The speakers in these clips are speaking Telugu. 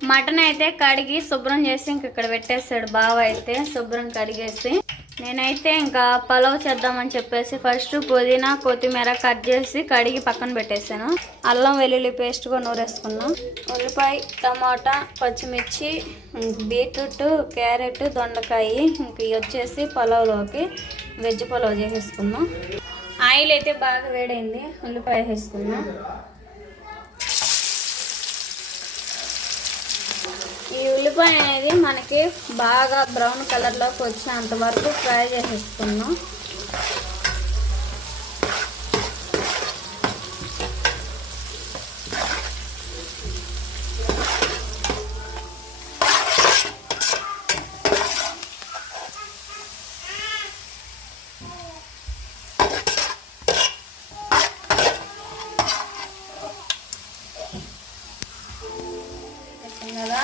మటన్ అయితే కడిగి శుభ్రం చేసి ఇంక ఇక్కడ పెట్టేస్తాడు బావ అయితే శుభ్రం కడిగేసి నేనైతే ఇంకా పలావ్ చేద్దామని చెప్పేసి ఫస్ట్ పుదీనా కొత్తిమీర కట్ చేసి కడిగి పక్కన పెట్టేసాను అల్లం వెల్లుల్లి పేస్ట్ కూడా నూరేసుకున్నాం. ఉల్లిపాయ టమాటా పచ్చిమిర్చి బీట్రూట్ క్యారెట్ దొండకాయ ఇంక ఇవి వచ్చేసి పలావ్లోకి వెజ్ పలావ్ చేసేసుకుందాం ఆయిల్ అయితే బాగా వేడైంది. ఉల్లిపాయ వేసుకుందాం ఈ ఉల్లిపాయ అనేది మనకి బాగా బ్రౌన్ కలర్లోకి వచ్చేంత వరకు ఫ్రై చేసేసుకున్నాం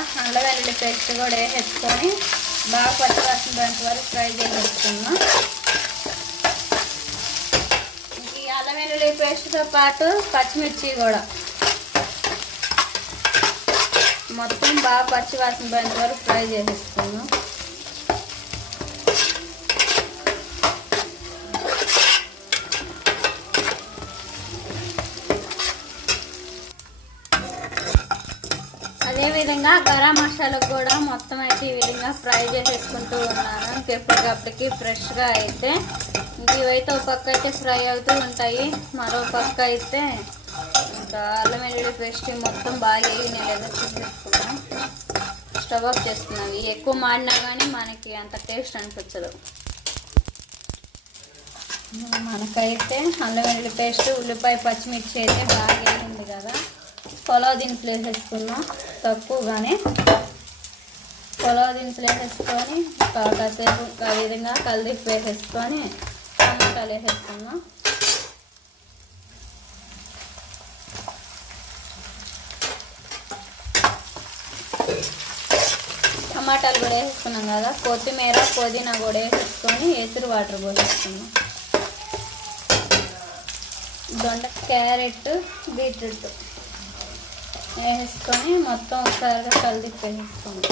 పెట్టాం అల్లం వెల్లుల్లి పేస్ట్ కూడా వేసేసుకొని బాగా పచ్చివాసన వరకు ఫ్రై చేసేసుకున్నాం ఈ అల్లం వెల్లుల్లి పేస్ట్తో పాటు పచ్చిమిర్చి కూడా. మొత్తం బాగా పచ్చివాసన పోయేంత వరకు ఫ్రై చేసేసుకున్నాం విధంగా గరం మసాలా కూడా మొత్తం అయితే ఈ విధంగా ఫ్రై చేసేసుకుంటూ ఉన్నాను. ఇంక ఎప్పటికప్పటికి ఫ్రెష్గా అయితే. ఇవైతే ఒక పక్క అయితే ఫ్రై అవుతూ ఉంటాయి. మరో పక్క అయితే ఇంకా అల్లం వెల్లుల్లి పేస్ట్ మొత్తం బాగా అయ్యి నేను ఏదో చూసేసుకున్నాను స్టవ్ ఆఫ్ చేసుకున్నాం ఎక్కువ మాడినా కానీ మనకి అంత టేస్ట్ అనిపించదు. మనకైతే అల్లం వెల్లుల్లి పేస్ట్ ఉల్లిపాయ పచ్చిమిర్చి అయితే బాగా అయ్యింది కదా. పొలావ్ దినుసులు వేసేసుకున్నాం తక్కువగానే పొలావ్ దినుసులు వేసేసుకొని కాసేపు ఆ విధంగా కలిదిప్పి వేసేసుకొని టమాటాలు వేసేసుకున్నాం టమాటాలు కూడా వేసేసుకున్నాం కదా కొత్తిమీర పుదీనా కూడా వేసేసుకొని ఎసురు వాటర్ పోసేసుకున్నాం. దొండ క్యారెట్ బీట్రూట్. వేసుకొని మొత్తం ఒకసారిగా కలిపి వేసుకోండి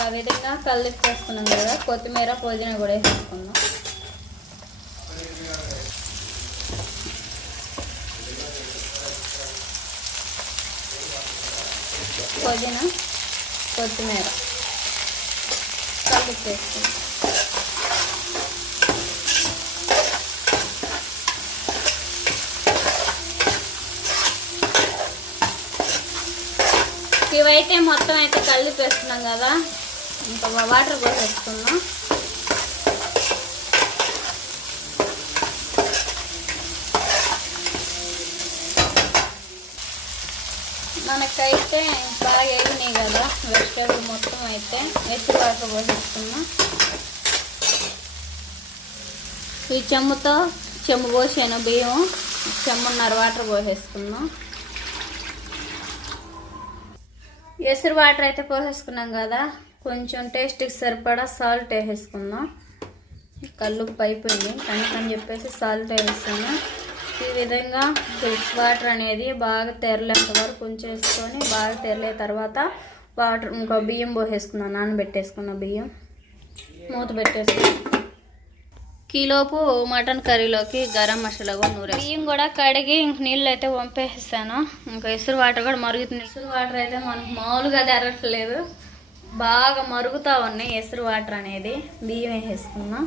ఆ విధంగా కలిపి వేసుకున్నాం కదా కొత్తిమీర పుదీనా కూడా వేసుకుందాం పుదీనా కొత్తిమీర కలిపి అయితే మొత్తం అయితే కలిపేస్తున్నాం కదా. ఇంకా వాటర్ పోసేసుకున్నాం. మనకైతే బాగా వేగినాయి కదా వెజిటేబుల్ మొత్తం అయితే. ఎసురు వాటర్ పోసేసుకున్నాం. ఈ చెమ్ముతో చెమ్ము పోసాను బియ్యం. చెమ్మున్నర వాటర్ పోసేసుకున్నాం. ఎసురు వాటర్ అయితే పోసేసుకున్నాం కదా. కొంచెం టేస్ట్కి సరిపడా సాల్ట్ వేసేసుకుందాం. కల్లుప్పు అయిపోయింది. కనుకని చెప్పేసి సాల్ట్ వేసేసాను ఈ విధంగా ఫ్రిడ్జ్ వాటర్ అనేది బాగా తెరలేంత వరకు ఉంచేసుకొని బాగా తెరలే తర్వాత వాటర్ ఇంకో బియ్యం పోసేసుకున్నాను నానబెట్టేసుకున్న బియ్యం. మూత పెట్టేసుకున్నాం కిలోపు మటన్ కర్రీలోకి గరం మసాలా కూడా నూరే బియ్యం కూడా కడిగి ఇంక నీళ్ళు అయితే వంపేసాను ఇంకా ఇసురు వాటర్ కూడా మరుగుతుంది. ఇసురు వాటర్ అయితే మనకు మామూలుగా తెరట్లేదు బాగా మరుగుతూ ఉన్నాయి ఎసురు వాటర్ అనేది. బియ్యం వేసేసుకున్నాం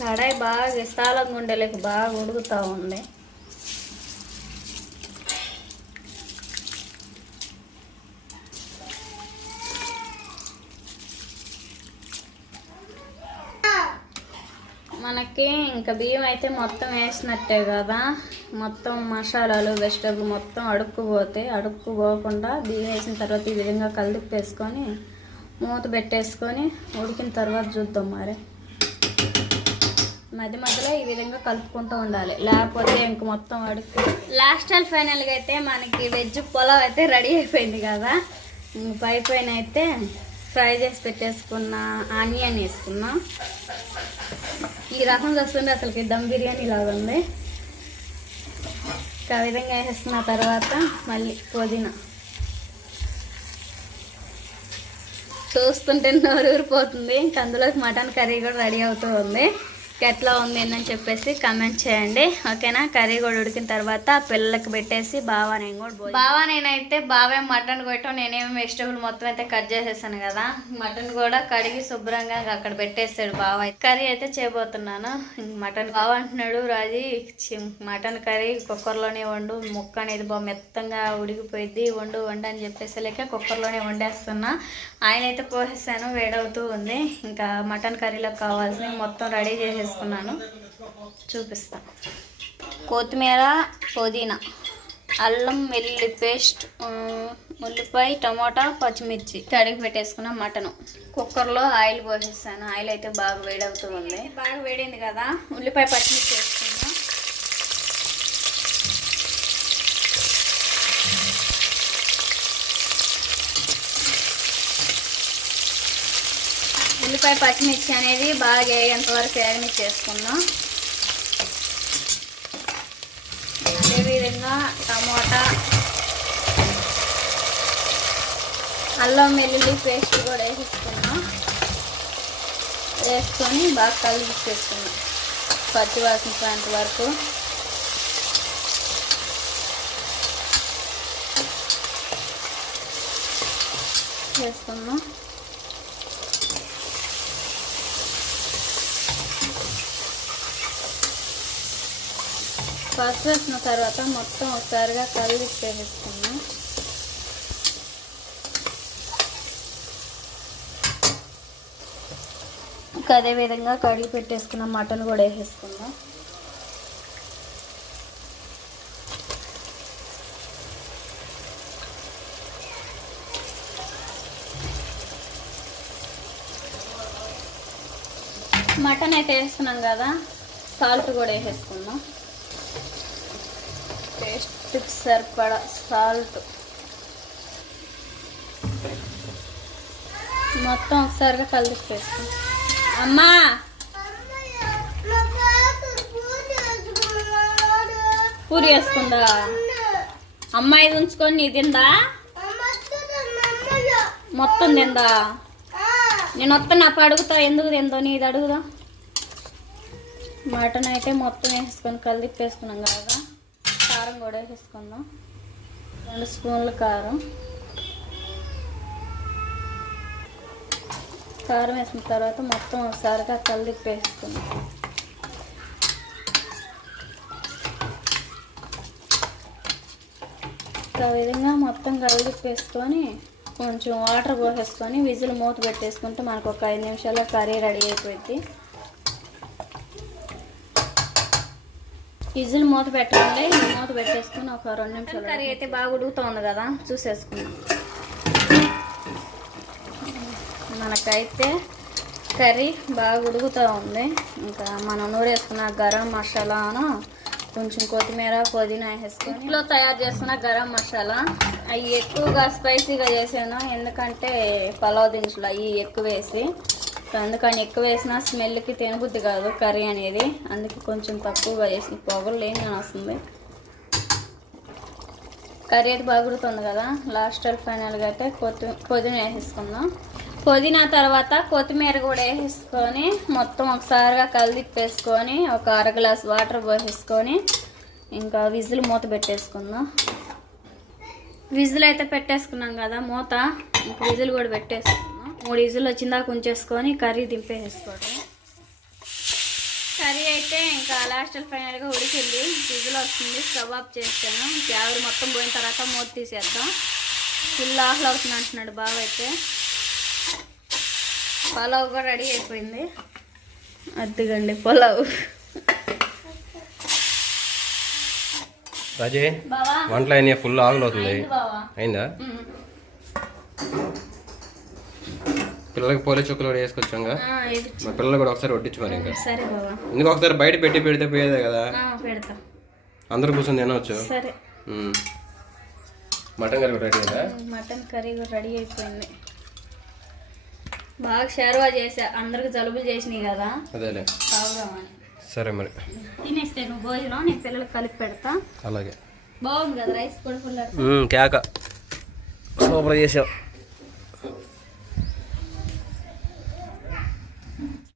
కడాయి బాగా విశాలంగా ఉండేలేక బాగా ఉడుకుతూ ఉంది. మనకి ఇంకా బియ్యం అయితే మొత్తం వేసినట్టే కదా. మొత్తం మసాలాలు వెజిటబుల్ మొత్తం అడుక్కుపోతే అడుక్కుపోకుండా బియ్యం వేసిన తర్వాత ఈ విధంగా కలిపి వేసుకొని మూత పెట్టేసుకొని ఉడికిన తర్వాత చూద్దాం మరి. మధ్య మధ్యలో ఈ విధంగా కలుపుకుంటూ ఉండాలి. లేకపోతే ఇంక మొత్తం అడుగు లాస్ట్ అండ్ ఫైనల్గా అయితే మనకి వెజ్ పొలావ్ అయితే రెడీ అయిపోయింది కదా. పై పైన అయితే ఫ్రై చేసి పెట్టేసుకున్న ఆనియన్ వేసుకున్నా ఈ రకం చూస్తుంటే అసలుకి దమ్ బిర్యానీ లాగా ఉంది. ఇంకా ఆ విధంగా వేసేసుకున్న తర్వాత మళ్ళీ పుదీనా. చూస్తుంటే నోరు ఊరిపోతుంది. ఇంకా అందులోకి మటన్ కర్రీ కూడా రెడీ అవుతూ ఉంది. ఎట్లా ఉంది అని చెప్పేసి కమెంట్ చేయండి. ఓకేనా కర్రీ కూడా ఉడికిన తర్వాత పిల్లలకి పెట్టేసి బావా నేను కూడా బావా నేనైతే బావే మటన్ కొట్టం నేనేమి వెజిటబుల్ మొత్తం అయితే కట్ చేసేసాను కదా. మటన్ కూడా కడిగి శుభ్రంగా అక్కడ పెట్టేస్తాడు బావ. కర్రీ అయితే చేయబోతున్నాను. మటన్ బావ అంటున్నాడు రాజీ చి- మటన్ కర్రీ కుక్కర్లోనే వండు ముక్క అనేది బాగా మెత్తంగా ఉడికిపోయింది వండు వండు అని చెప్పేసి లేక కుక్కర్లోనే వండేస్తున్నా. ఆయన అయితే పోసేసాను వేడవుతూ ఉంది. ఇంకా మటన్ కర్రీలోకి కావాల్సిన మొత్తం రెడీ వేసుకున్నాను చూపిస్తా. కొత్తిమీర పుదీనా అల్లం వెల్లుల్లి పేస్ట్ ఉల్లిపాయ టమోటా పచ్చిమిర్చి కడిగి పెట్టేసుకున్న మటన్. కుక్కర్లో ఆయిల్ పోసేసాను. ఆయిల్ అయితే బాగా వేడవుతూ ఉంది. బాగా వేడింది కదా? ఉల్లిపాయ పచ్చిమిర్చి వేసుకున్నాం ఉల్లిపాయ పచ్చిమిర్చి అనేది బాగా వేగేంత వరకు చేసుకుందాం. అదేవిధంగా టమోటా అల్లం వెల్లుల్లి పేస్ట్ కూడా వేసేసుకున్నాం వేసుకొని బాగా కలిపించేసుకున్నాం పచ్చివాసన పోయేంత వరకు. వేసుకున్నాం పసుపు వేసిన తర్వాత మొత్తం ఒకసారిగా కలిపేసుకున్నాం ఇంకా అదే విధంగా కడిగి పెట్టేసుకున్న మటన్ కూడా వేసేసుకుందాం. మటన్ అయితే వేసుకున్నాం కదా సాల్ట్ కూడా వేసేసుకుందాం. టేస్ట్కి సరిపడా సాల్ట్ మొత్తం ఒకసారిగా కలిపి వేసుకుందాం అమ్మా! పూరి వేసుకుందా అమ్మాయి ఉంచుకొని నీ తిందా? మొత్తం తిందా? నేను వస్తాను అప్పుడు అడుగుతా ఎందుకు తిందో నీది అడుగుదా? మటన్ అయితే మొత్తం వేసుకొని కలిపి వేసుకున్నాం కదా. కారం కూడా వేసుకుందాం. రెండు స్పూన్లు కారం. కారం వేసిన తర్వాత మొత్తం ఒకసారిగా కలిపి వేసుకుందాం. ఆ విధంగా మొత్తం కలిపి వేసుకొని కొంచెం వాటర్ పోసేసుకొని విజిల్ మూత పెట్టేసుకుంటే మనకు ఒక ఐదు నిమిషాల్లో కర్రీ రెడీ అయిపోయింది విజిల్ మూత పెట్టాలి మూత పెట్టేసుకుని ఒక రెండు నిమిషాలు కర్రీ అయితే బాగా ఉడుకుతుంది కదా చూసేసుకున్నాం మనకైతే కర్రీ బాగా ఉడుకుతూ ఉంది ఇంకా మనం నూరేసుకున్న గరం మసాలాను కొంచెం కొత్తిమీర పుదీనా వేసుకుని ఇంట్లో తయారు చేసిన గరం మసాలా. అవి ఎక్కువగా స్పైసీగా చేసాను ఎందుకంటే పలావ్ దినుసులు అవి ఎక్కువ వేసి. అందుకని ఎక్కువ వేసిన స్మెల్కి తినబుద్ధి కాదు కర్రీ అనేది. అందుకే కొంచెం తక్కువగా వేసి పొగలు లేని వస్తుంది. కర్రీ అయితే బాగుడుతుంది కదా. లాస్ట్ ఫైనల్గా అయితే కొత్తి పుదీనా వేసేసుకుందాం. పుదీనా తర్వాత కొత్తిమీర కూడా వేసేసుకొని మొత్తం ఒకసారిగా కలిదిప్పేసుకొని ఒక అర గ్లాస్ వాటర్ పోసేసుకొని ఇంకా విజిల్ మూత పెట్టేసుకుందాం. విజిల్ అయితే పెట్టేసుకున్నాం కదా మూత. ఇంకా విజిల్ కూడా పెట్టేసుకుందాం. మూడు విజిల్ వచ్చిందాక ఉంచేసుకొని కర్రీ దింపేసుకోవడం కర్రీ అయితే ఇంకా లాస్ట్ ఫైనల్గా ఉడికింది. విజిల్ వస్తుంది స్టవ్ ఆఫ్ చేస్తాను. ఆవిరి మొత్తం పోయిన తర్వాత మూత తీసేద్దాం. ఫుల్ ఆఫ్లు అవుతుంది అంటున్నాడు బాగా అయితే. పలావ్ కూడా రెడీ అయిపోయింది. అద్దుగండి పులావ్. రాజే బావా? వంటలు అయినాయి ఫుల్ అవుతుంది అయింది. పిల్లలకి పోలే చుక్కలు కూడా ఇది మా పిల్లలు కూడా ఒకసారి వడ్డించు మరి ఇంకా ఎందుకు ఒకసారి బయట పెట్టి పెడితే పోయేదే కదా? అందరూ కూర్చొని తినవచ్చు. మటన్ కర్రీ రెడీ అయిందా? మటన్ కర్రీ రెడీ అయిపోయింది. బాగా షేర్వా చేసా. అందరికి జలుబులు చేసినాయి కదా? అదేలే. సరే మరి. తినేస్తే నువ్వు భోజనం నేను పిల్లలకి కలిపి పెడతా. అలాగే. బాగుంది కదా రైస్ కూడా ఫుల్ కేక. సూపర్ చేసావు.